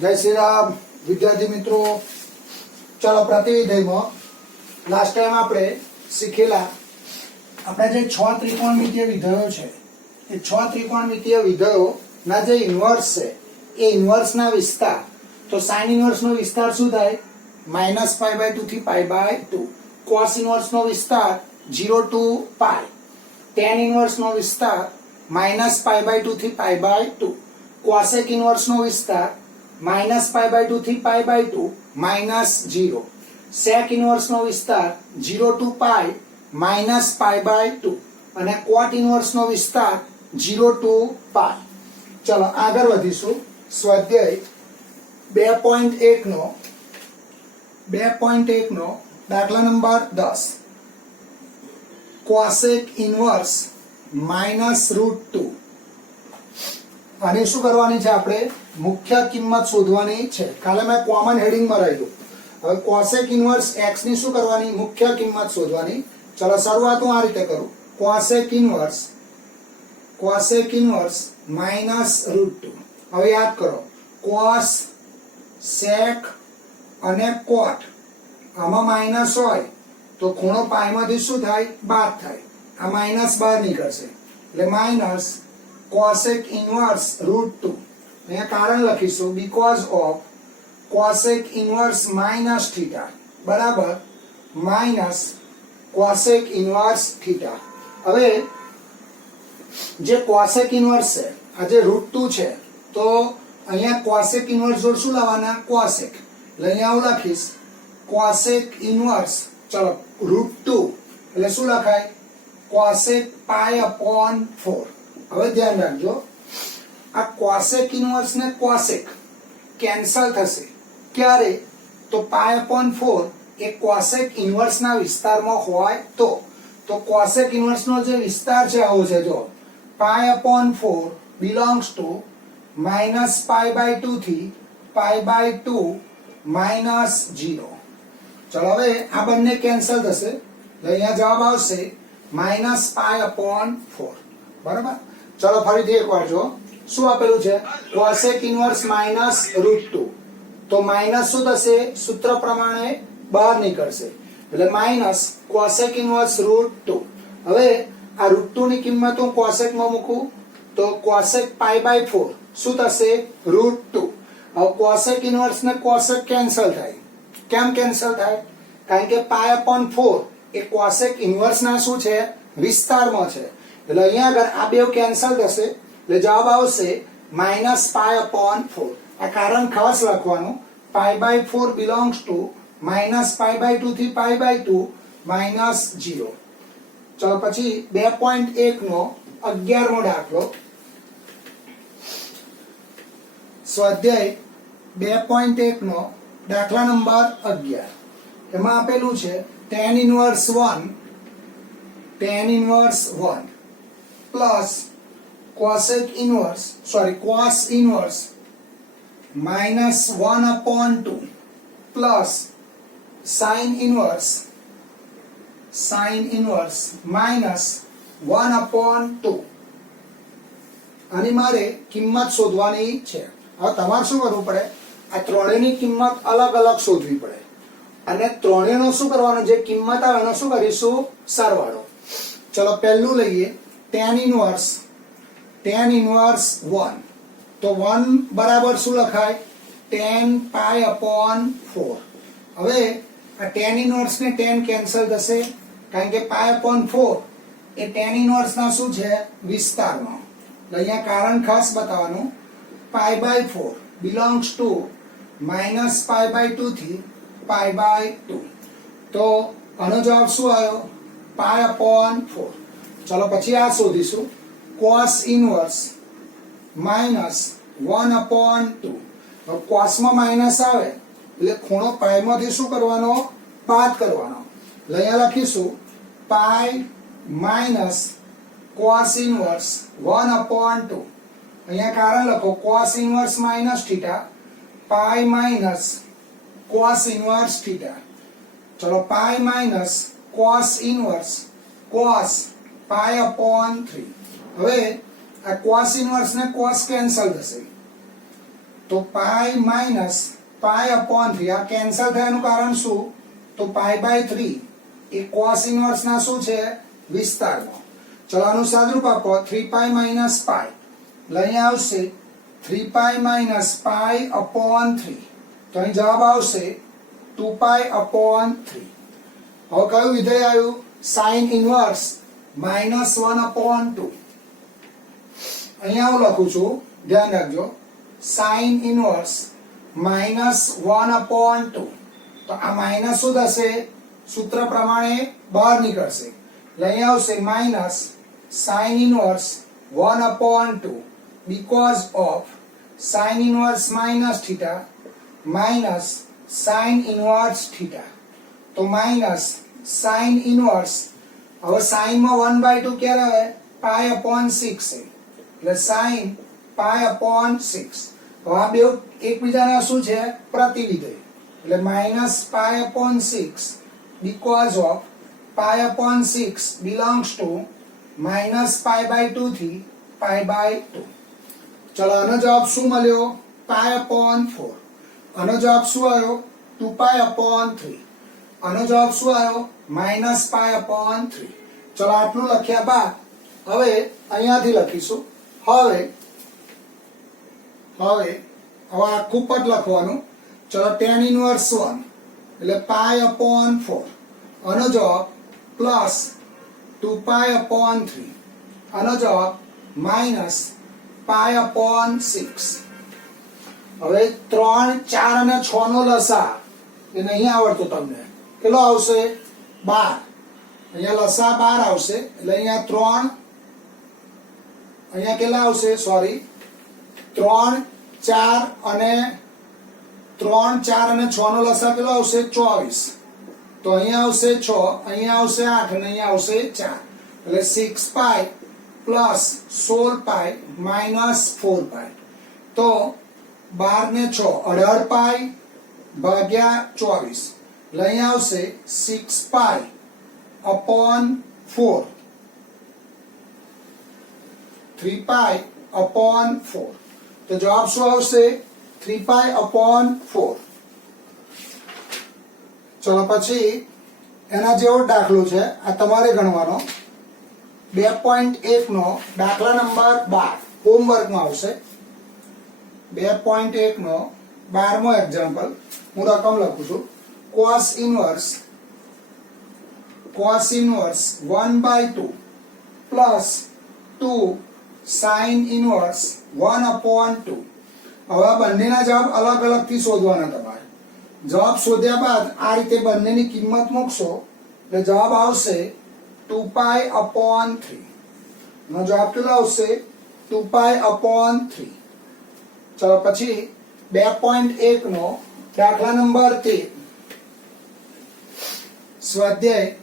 जय श्री राम विद्यार्थी मित्रों। चलो प्रतिविधेय में लास्ट टाइम आपणे शीखेला आपणे जे 6 त्रिकोणमितीय विधेयो छे ए 6 त्रिकोणमितीय विधेयो ना जे इन्वर्स छे ए इन्वर्स ना विस्तार तो साइन इन्वर्स नो विस्तार शुं थाय -π/2 થી π/2। cos इन्वर्स नो विस्तार 0 to π। tan इन्वर्स नो विस्तार -π/2 થી π/2। cosec इन्वर्स नो विस्तार -π/2 થી π/2 -0। sec इन्वर्स नो विस्तार 0 to π -π/2 અને cot इन्वर्स नो विस्तार 0 to π। चलो આગળ વધીશું। સ્વાધ્યાય 2.1 નો દાખલા નંબર 10 cosec इन्वर्स -√2। આને શું કરવાની છે આપણે મુખ્ય કિંમત શોધવાની છે। કાલે મેં કોમન હેડિંગ માં રાખ્યું। હવે cosec ઇન્વર્સ x ની શું કરવાની મુખ્ય કિંમત શોધવાની। ચલો શરૂઆત હું આ રીતે કરું। cosec inverse -√2। હવે યાદ કરો cos sec અને cot આમાં માઈનસ હોય તો ખૂણો પાઈ માંથી શું થાય બાદ થાય। આ માઈનસ બહાર નીકળશે એટલે માઈનસ cosec inverse √2। અહીંયા કારણ લખીશું because of cosec inverse minus theta બરાબર minus cosec inverse theta। હવે જે cosec inverse છે આ જે √2 છે તો અહીંયા cosec inverse જોડ શું લાવવાના cosec એટલે અહીંયા હું લખીશ cosec inverse ચલો √2 એટલે શું લખાય cosec π/4। હવે ધ્યાન રાખજો આ cosec ઇન્વર્સ ને cosec કેન્સલ થશે ક્યારે તો π/4 એ cosec ઇન્વર્સ ના વિસ્તારમાં હોય તો cosec ઇન્વર્સ નો જે વિસ્તાર છે આવો છે જો π/4 belongs to -π/2 થી π/2 -0। ચલો હવે આ બંને કેન્સલ થશે એટલે અહીંયા જવાબ આવશે -π/4 બરાબર। चलो ફરીથી એકવાર જો શું આપેલું છે cosec ઇન્વર્સ -√2 તો માઈનસ શું થશે સૂત્ર પ્રમાણે બહાર નીકળશે એટલે માઈનસ cosec ઇન્વર્સ √2। હવે આ √2 ની કિંમત હું cosec માં મૂકું તો cosec π/4 શું થશે √2। હવે cosec ઇન્વર્સ ને cosec કેન્સલ થાય। કેમ કેન્સલ થાય કારણ કે π/4 એ cosec ઇન્વર્સ ના શું છે વિસ્તારમાં છે એટલે અહીંયા આગળ આ બે કેન્સલ થશે એટલે જવાબ આવશે -π/4। આ કારણ ખાસ લખવાનું π/4 belongs to -π/2 થી π/2 -0। ચલો પછી 2.1 નો 11મો દાખલો સ્વાધ્યાય 2.1 નો દાખલા નંબર 11 એમાં આપેલું છે tan inverse 1 plus cos inverse -1/2 plus sin inverse -1/2 આની મારે કિંમત શોધવાની છે। હવે તમારે શું કરવું પડે આ ત્રણેયની કિંમત અલગ અલગ શોધવી પડે અને ત્રણેયનો શું કરવાનો જે કિંમત આવે એનો શું કરીશું સરવાળો। ચલો પહેલું લઈએ tan inverse 1 તો 1 બરાબર શું લખાય tan π/4। હવે આ tan inverse ને tan કેન્સલ થશે કારણ કે π/4 એ tan inverse ના શું છે વિસ્તારમાં એટલે અહીંયા કારણ ખાસ બતાવવાનું π/4 belongs to -π/2 થી π/2 તો આનો જવાબ શું આવ્યો π/4। चलो પછી આ શોધીશું cos inverse -1/2। હવે cos માં માઈનસ આવે એટલે ખૂણો પાઈ માંથી શું કરવાનો બાદ કરવાનો એટલે અહીંયા લખીશું પાઈ માઈનસ cos inverse 1/2। અહીંયા કારણ લખો cos inverse -θ pi minus cos inverse θ। ચલો pi minus cos inverse cos π/3। હવે આ cos inverse ને cos કેન્સલ થશે તો પાઈ માઇનસ પાઈ અપોન 3 આ કેન્સલ થયાનું કારણ શું તો પાઈ બાય 3 એ કોસ ઇન્વર્સ ના શું છે વિસ્તારમાં ચલો આનું સાદુરૂપ આપો 3 પાઈ માઇનસ પાઈ એટલે અહીંયા આવશે 3 પાઈ માઇનસ પાઈ અપોન 3 તો અહીં જવાબ આવશે 2 પાઈ અપોન 3 હવે કયું વિધેય આવ્યું સાઇન ઇન્વર્સ -1 અપોન 2 અહીંયા હું લખું છું ધ્યાન રાખજો સાઇન ઇન્વર્સ -1 અપોન 2 તો આ માઇનસ શું થશે સૂત્ર પ્રમાણે બહાર નીકળશે એટલે અહીંયા આવશે minus sine inverse 1 upon 2 because of sin inverse minus theta minus sin inverse theta तो माइनस sin इनवर्स હવે sin માં 1/2 ક્યારે આવે પાઈ અપોન 6 છે એટલે sin પાઈ અપોન 6 તો આ બે એકબીજાના શું છે પ્રતિવિધેય એટલે minus pi upon 6 because of pi upon 6 belongs to minus pi by 2 થી પાઈ બાય 2 ચલો આનો જવાબ શું મળ્યો પાઈ અપોન 4 આનો જવાબ શું આવ્યો 2 પાઈ અપોન 3 આનો જવાબ શું આવ્યો માઇનસ પાઈ અપોન 3 ચલો આટલું લખ્યા બાદ હવે અહીંયાથી લખીશું હવે આખું પદ લખવાનું ચલો tan ઇન્વર્સ 1 એટલે પાઈ અપોન 4 આનો જવાબ પ્લસ 2 પાઈ અપોન 3 આનો જવાબ માઇનસ પાઈ અપોન 6 હવે 3 4 અને 6 નો લસા એ નહીં આવડતો તમને કેટલો આવશે 12 અહીંયા લસા 12 આવશે એટલે અહીંયા 3 અહીંયા કેટલા આવશે સોરી 3 4 અને 6 નો લસા કેટલો આવશે 24 તો અહીંયા આવશે 6 અહીંયા આવશે 8 અને અહીંયા આવશે 4 એટલે 6 પાઈ પ્લસ 16 પાઈ માઇનસ 4 પાઈ તો 12 ને 6 18 પાઈ ભાગ્યા 24 એટલે અહીંયા આવશે 6 પાઈ અપોન 4 3 પાઈ અપોન 4 તો જવાબ શું આવશે 3 પાઈ અપોન 4 ચલો પછી એના જેવો દાખલો છે આ તમારે ગણવાનો 2.1 નો દાખલા નંબર 12 હોમવર્કમાં આવશે 2.1 નો 12મો એક્ઝામ્પલ હું રકમ લખું છું cos inverse 1/2 plus 2 sin inverse 1/2 હવે આ બંનેના જવાબ અલગ અલગથી શોધવાના તમારે જવાબ શોધ્યા બાદ આ રીતે બંનેની કિંમત મૂકશો એટલે જવાબ આવશે 2 પાઈ અપોન 3 નો જવાબ કેટલો આવશે 2 પાઈ અપોન 3 ચલો પછી 2.1 નો દાખલા નંબર 13 સ્વાધ્યાય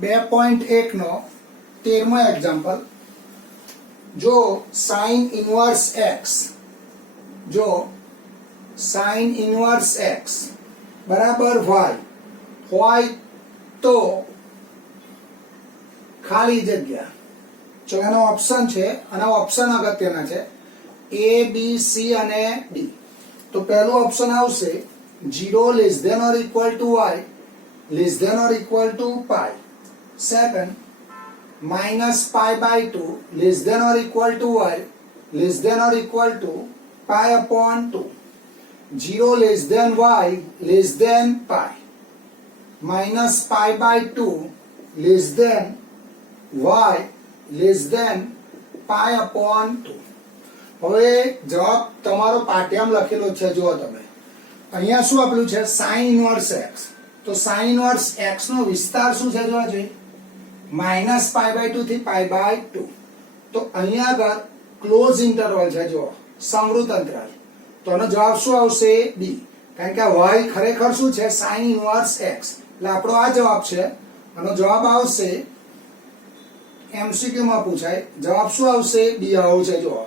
2.1 નો 13મો એક્ઝામ્પલ જો sin inverse x બરાબર y હોય તો ખાલી જગ્યા ચલો એનો ઓપ્શન છે અને ઓપ્શન અગત્યના છે A B C અને D તો પહેલું ઓપ્શન આવશે 0 less than or equal to y less than or equal to pi second minus pi by 2 less than or equal to y less than or equal to pi upon 2 0 less than y less than pi minus pi by 2 less than y less than pi upon 2 હવે જવાબ તમારો પાઠ્યમાં લખેલો છે જો તમે અહીંયા શું આપેલું છે sin inverse x તો sin inverse x નો વિસ્તાર શું છે જોવા જોઈએ -π/2 થી π/2 તો અહીંયા આગળ ક્લોઝ ઇન્ટરવલ છે જો સંવૃત અંતરાલ તો આનો જવાબ શું આવશે b કારણ કે y ખરેખર શું છે sin inverse x એટલે આપણો આ જવાબ છે આનો જવાબ આવશે MCQ માં પૂછાય જવાબ શું આવશે b આવો છે જો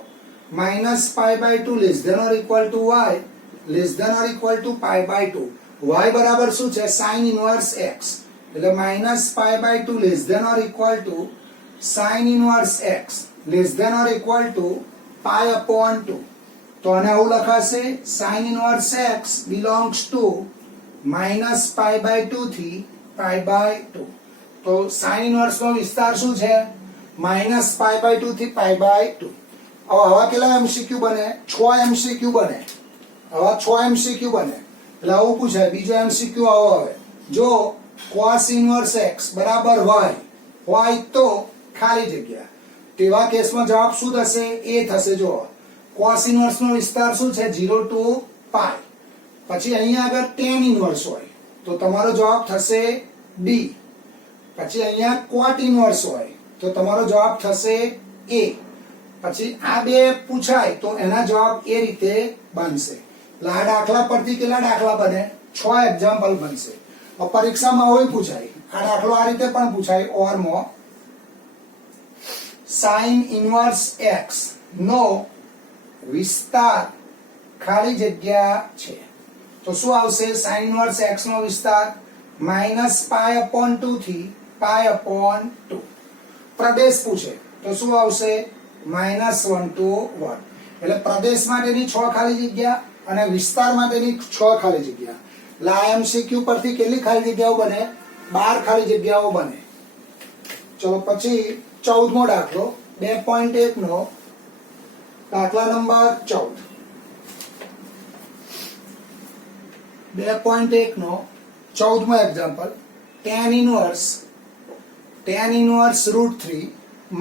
-π/2 less than or equal to y less than or equal to π/2 y બરાબર શું છે sin inverse x એટલે -π/2 less than or equal to sin inverse x less than or equal to pi upon 2 તો આને આવું લખાશે sin inverse x belongs to -π/2 થી π/2. તો sin ઇન્વર્સ નો વિસ્તાર શું છે? -π/2 થી π/2. હવે આવા કેટલા એમસીક્યુ બને? 6 એમસીક્યુ બને. આવા 6 એમસીક્યુ બને. એટલે આવું પૂછાય. બીજો એમસીક્યુ આવો આવે, જો cos ઇન્વર્સ x બરાબર y હોય તો ખાલી જગ્યા. તેવા કેસમાં જવાબ શું થશે? એ થશે. જો cos ઇન્વર્સ નો વિસ્તાર શું છે? 0 to π. પછી અહીંયા આગળ tan ઇન્વર્સ હોય તો તમારો જવાબ થશે D. પછી અહીંયા cot ઇન્વર્સ હોય તો તમારો જવાબ થશે A. પછી આ બે પૂછાય તો એના જવાબ એ રીતે બનશે. એટલે આ દાખલા પરથી કેટલા દાખલા બને? 6 એક્ઝામ્પલ બનશે. પરીક્ષામાં હોય પૂછાય આ દાખલો આ રીતે પણ પૂછાય ઓરમાં sin ઇન્વર્સ x નો વિસ્તાર ખાલી જગ્યા છે. તો શું આવશે? sin ઇન્વર્સ x નો વિસ્તાર -π/2 થી π/2. પ્રદેશ પૂછે તો શું આવશે? -1 to 1. એટલે પ્રદેશ માટેની 6 ખાલી જગ્યા અને વિસ્તાર માટેની 6 ખાલી જગ્યા. એટલે આ એમસીક્યુ પરથી કેટલી ખાલી જગ્યાઓ બને? 12 ખાલી જગ્યાઓ બને. ચલો પછી 14મો દાખલો 2.1 નો દાખલા નંબર 14. 2.1 નો 14મો example tan inverse √3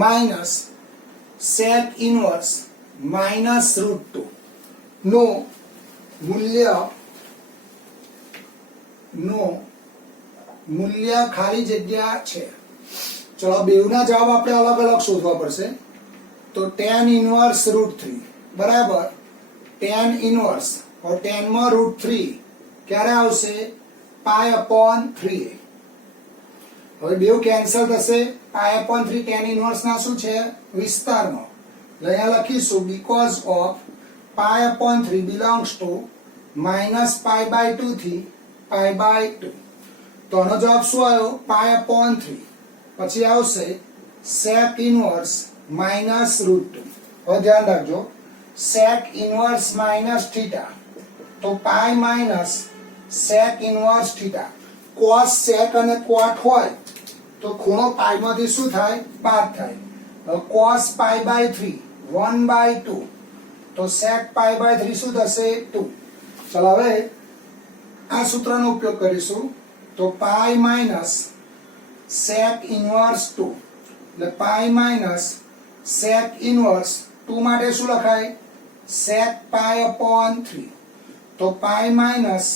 minus sec inverse -√2 નું મૂલ્ય ખાલી જગ્યા છે. ચલો બેવના જવાબ આપણે અલગ અલગ શોધવા પડશે. તો tan ઇન્વર્સ √3 બરાબર tan ઇન્વર્સ और tan માં √3 ક્યારે આવશે? π/3. હવે બેવ કેન્સલ થશે. π/3 tan ઇન્વર્સ ના શું છે? વિસ્તારમાં. એટલે અહીંયા લખીશું because of π/3 belongs to -π/2 થી π/2. તો આનો જવાબ શું આવ્યો? π/3. પછી આવશે sec ઇન્વર્સ -√2. હવે ધ્યાન રાખજો sec ઇન્વર્સ -θ તો π minus sec inverse θ. cos sec અને cot હોય તો ખૂણો π માંથી શું થાય? બાદ થાય. cos π/3 1/2 તો sec π/3 શું થશે? 2. ચલો હવે આ સૂત્રનો ઉપયોગ કરીશું. તો π માઇનસ sec ઇન્વર્સ 2 એટલે π માઇનસ sec ઇન્વર્સ 2 માટે શું લખાય? sec π/3. તો π માઇનસ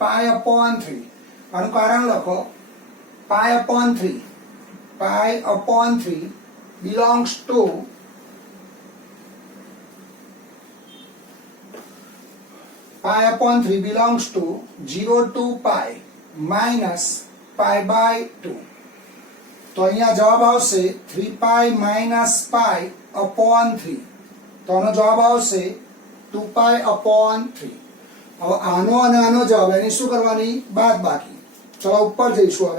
π/3 આનું કારણ લખો. π/3 belongs to π/3 belongs to 0 to π minus π/2. તો અહીંયા જવાબ આવશે 3π minus π/3. તો આનો જવાબ આવશે 2π/3. હવે આનો અને આનો જવાબ એની શું કરવાની? બાદ બાકી. ચલો ઉપર જઈશું.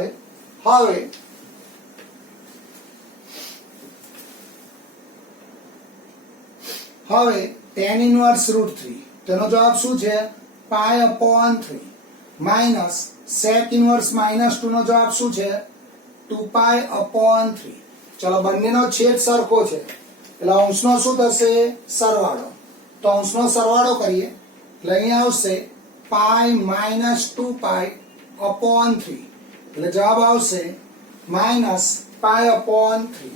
હવે tan ઇન્વર્સ √3 તેનો જવાબ શું છે? π/3 માઇનસ sec ઇન્વર્સ -2 નો જવાબ શું છે? 2π/3. ચલો બંનેનો છેદ સરખો છે એટલે અંશનો શું થશે? સરવાળો. તો અંશનો સરવાળો કરીએ એટલે અહીંયા આવશે π -2π/3. એટલે જવાબ આવશે -π/3.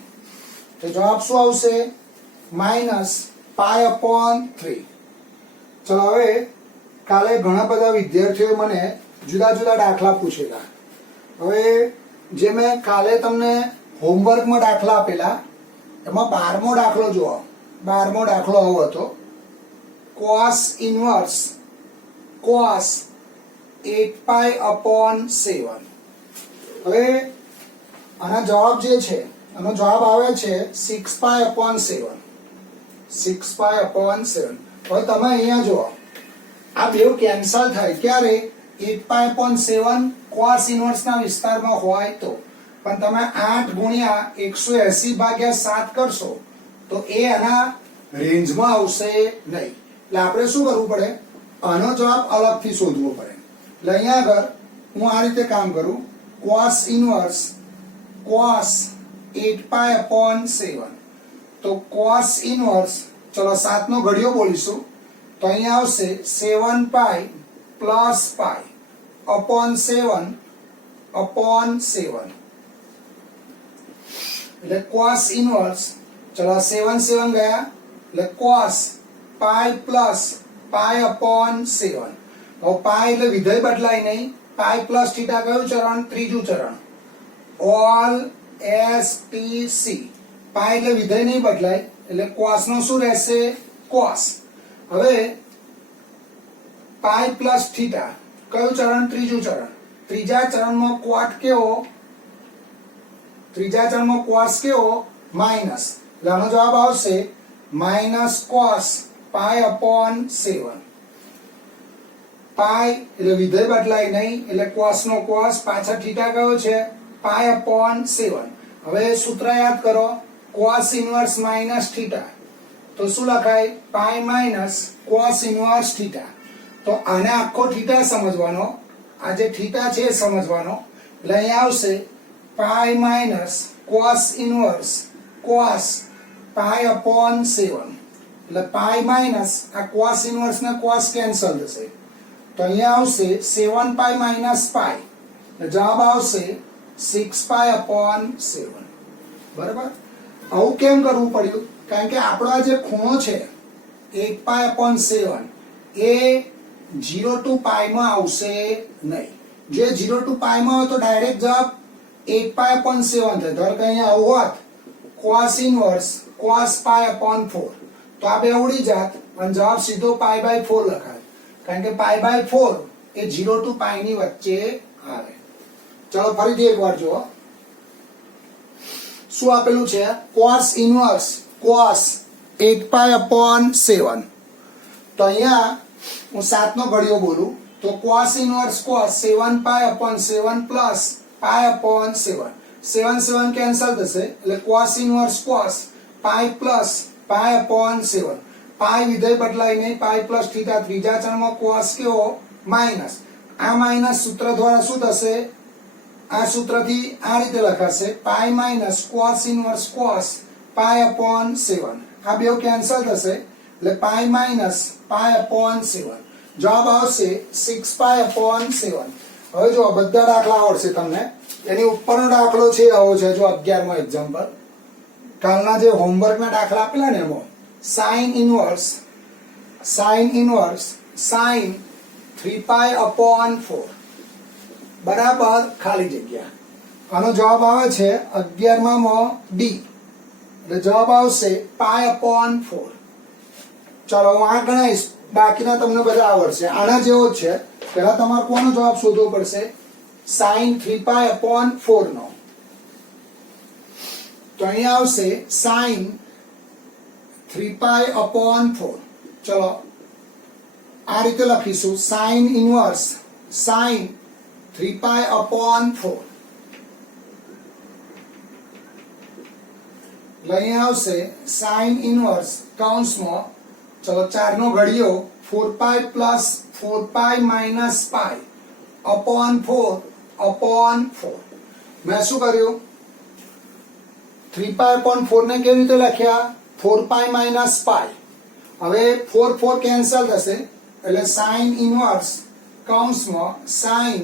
તો જવાબ શું આવશે? -π/3. ચલો હવે કાલે ઘણા બધા વિદ્યાર્થીઓએ મને જુદા જુદા દાખલા પૂછેલા. હવે જે મેં કાલે તમને હોમવર્કમાં દાખલા આપેલા એમાં 12મો દાખલો જુઓ. 12મો દાખલો આવો હતો. cos inverse cos 8π/7. હવે આના જવાબ જે છે આનો જવાબ આવે છે 6π/7. 6π/7. હવે તમે અહીંયા જુઓ આ બેવ કેન્સલ થાય ક્યારે? 8π/7 cos ઇન્વર્સ ના વિસ્તારમાં હોય તો. પણ તમે 8 ગુણ્યા 180/7 કરશો તો એ આના રેન્જમાં આવશે નહીં. એટલે એટલે આપણે શું કરવું પડે, આનો જવાબ અલગથી શોધવો પડે. એટલે અહીંયા આગળ હું આ રીતે કામ કરું, cos ઇનવર્સ cos 8π/7. તો cos ઇનવર્સ, ચલો 7 નો ઘડિયો બોલીશું, તો અહીંયા આવશે 7π + π upon 7 એટલે cos ઇનવર્સ, ચલો 7 7 ગયા એટલે cos π + π/7. હવે પાઈ એટલે વિધેય બદલાય નહીં, પાઈ પ્લસ થીટા કયું ચરણ, ત્રીજું ચરણ, ઓલ એસ ટી સી. પાઈ એટલે વિધેય નહીં બદલાય એટલે cos નો શું રહેશે, cos. હવે પાઈ પ્લસ થીટા કયું ચરણ, ત્રીજું ચરણ, ત્રીજા ચરણમાં cot કેવો, ત્રીજા ચરણમાં cos કેવો, માઈનસ. એટલે આનો જવાબ આવશે -cos π/7. પાઈ એટલે વિધેય બદલાય નહીં એટલે cos નો cos, પાછળ થીટા કયો છે, π/7. હવે સૂત્ર યાદ કરો, cos ઇનવર્સ માઈનસ થીટા, તો શું લખાય, પાઈ માઈનસ cos ઇનવર્સ થીટા. તો આને આખો થીટા સમજવાનો, આ જે થીટા છે એ સમજવાનો. એટલે અહીંયા આવશે પાઈ માઈનસ cos ઇનવર્સ cos π/7. એટલે પાઈ માઈનસ આ cos ઇનવર્સ ને cos કેન્સલ થશે, તો અહીંયા આવશે 7π - π. જવાબ આવશે 6π/7. બરાબર. આવું કેમ કરવું પડ્યું, કારણ કે આપણો આ જે ખૂણો છે 8π/7 એ 0 to π માં આવશે નહીં. જે 0 to π માં હોય તો ડાયરેક્ટ જવાબ 8π/7 થાય. ધારો કે અહીંયા આવું હોત cos ઇનવર્સ cos π/4, તો આ બે ઉડી જાત અને જવાબ સીધો π/4 લખાય, કારણ કે π/4 એ 0 to π ની વચ્ચે આવે. ચાલો ફરીથી એકવાર જુઓ શું આપેલું છે, cos ઇનવર્સ cos 8π/7. તો અહીંયા હું 7 નો ઘડિયો બોલું તો cos inverse cos 7π/7 plus π/7. 7 7 cancel થશે એટલે cos inverse cos π plus π/7. Pi વિધેય બદલાય નહીં, પાઈ પ્લસ થીટા, ત્રીજા ચરણમાં cos કેવો, માઈનસ. આ માઈનસ સૂત્ર દ્વારા શું થશે, આ સૂત્રથી આ રીતે લખાશે, પાઈ માઈનસ cos ઇનવર્સ cos π/7. આ બે કેન્સલ થશે એટલે પાઈ માઈનસ π/7. જવાબ આવશે 6π/7. હવે જો બધા દાખલા આવડશે તમને. એની ઉપરનો દાખલો છે આવો છે, જો 11 માં એક્ઝામ્પલ, કાલના જે હોમવર્કના દાખલા આપેલા ને એમાં sin ઇનવર્સ sin 3π/4 બરાબર ખાલી જગ્યા. આનો જવાબ આવે છે 11માં ડી, એટલે જવાબ આવશે π/4. ચાલો હું આ ગણાઈશ, બાકીના તમને બધા આવડશે. આના જેવો જ છે, પહેલા તમારે કોનો જવાબ શોધવો પડશે, sin 3π/4 નો. તો અહીંયા આવશે sin 3π/4. ચલો આ રીતે લખીશું, sin ઇનવર્સ sin 3π/4. અહીંયા આવશે sin ઇનવર્સ કૌંસમાં, ચલો 4 નો ઘડિયો 4π + 4π - π /4. મેં શું કર્યું, 3π/4 ને કેવી રીતે લખ્યા, 4π - π. હવે 4 4 કેન્સલ થશે એટલે sin ઇનવર્સ કૌંસમાં sin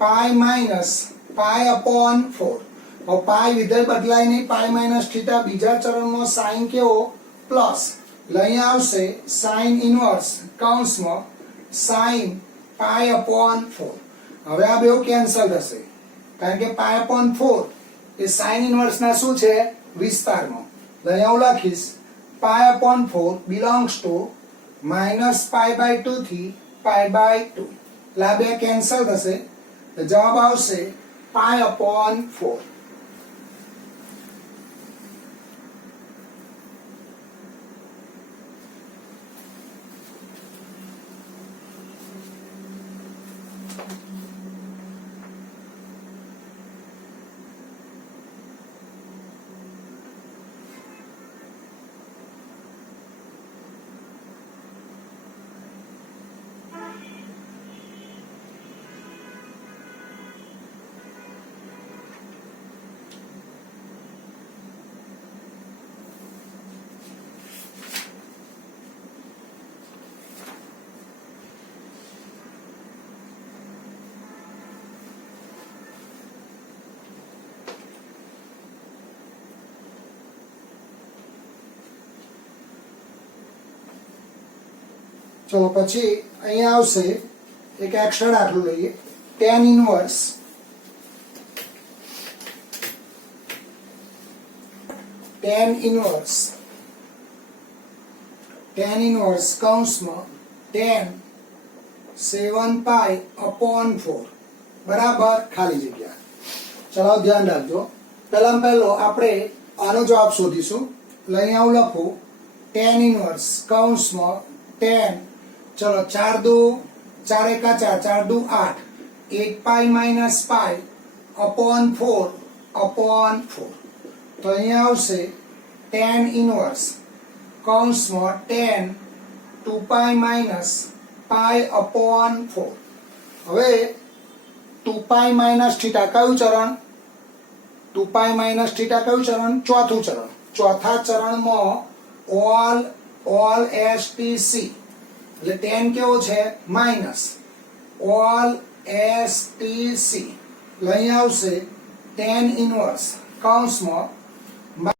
π - π/4. હવે પાઈ વિધેય બદલાય નહીં, પાઈ માઈનસ થીટા, બીજા ચરણમાં sin કેવો, પ્લસ. એટલે અહીંયા આવશે sin ઇનવર્સ કૌંસમાં sin π/4. હવે આ બેવ કેન્સલ થશે, કારણ કે π/4 એ sin ઇનવર્સ ના શું છે, વિસ્તારમાં. એટલે અહીંયા હું લખીશ π/4 belongs to -π/2 થી π/2. એટલે આ બે કેન્સલ થશે એટલે જવાબ આવશે π/4. ચલો પછી અહીંયા આવશે એક એક્સ્ટ્રા દાખલો લઈએ tan ઇનવર્સ કૌંસમાં tan 7 પાઈ અપોન 4 બરાબર ખાલી જગ્યા. ચલો ધ્યાન રાખજો. પહેલામાં પહેલો આપણે આનો જવાબ શોધીશું. લઈ આવું લખું tan ઇનવર્સ કૌંસમાં tan, ચલો 4 દુ 4 એકા 4, 4 દુ 8, 8 પાઈ માઇનસ પાઈ અપોન 4 તો અહીંયા આવશે tan ઇનવર્સ કૌંસમાં tan 2 pi minus pi upon 4. હવે 2 પાઈ માઇનસ થીટા કયું ચરણ? 2 પાઈ માઇનસ થીટા કયું ચરણ? ચોથું ચરણ. ચોથા ચરણમાં ઓલ STC એટલે tan કેવો છે? માઇનસ ઓલ STC લઈ આવશે tan ઇનવર્સ કૌંસમાં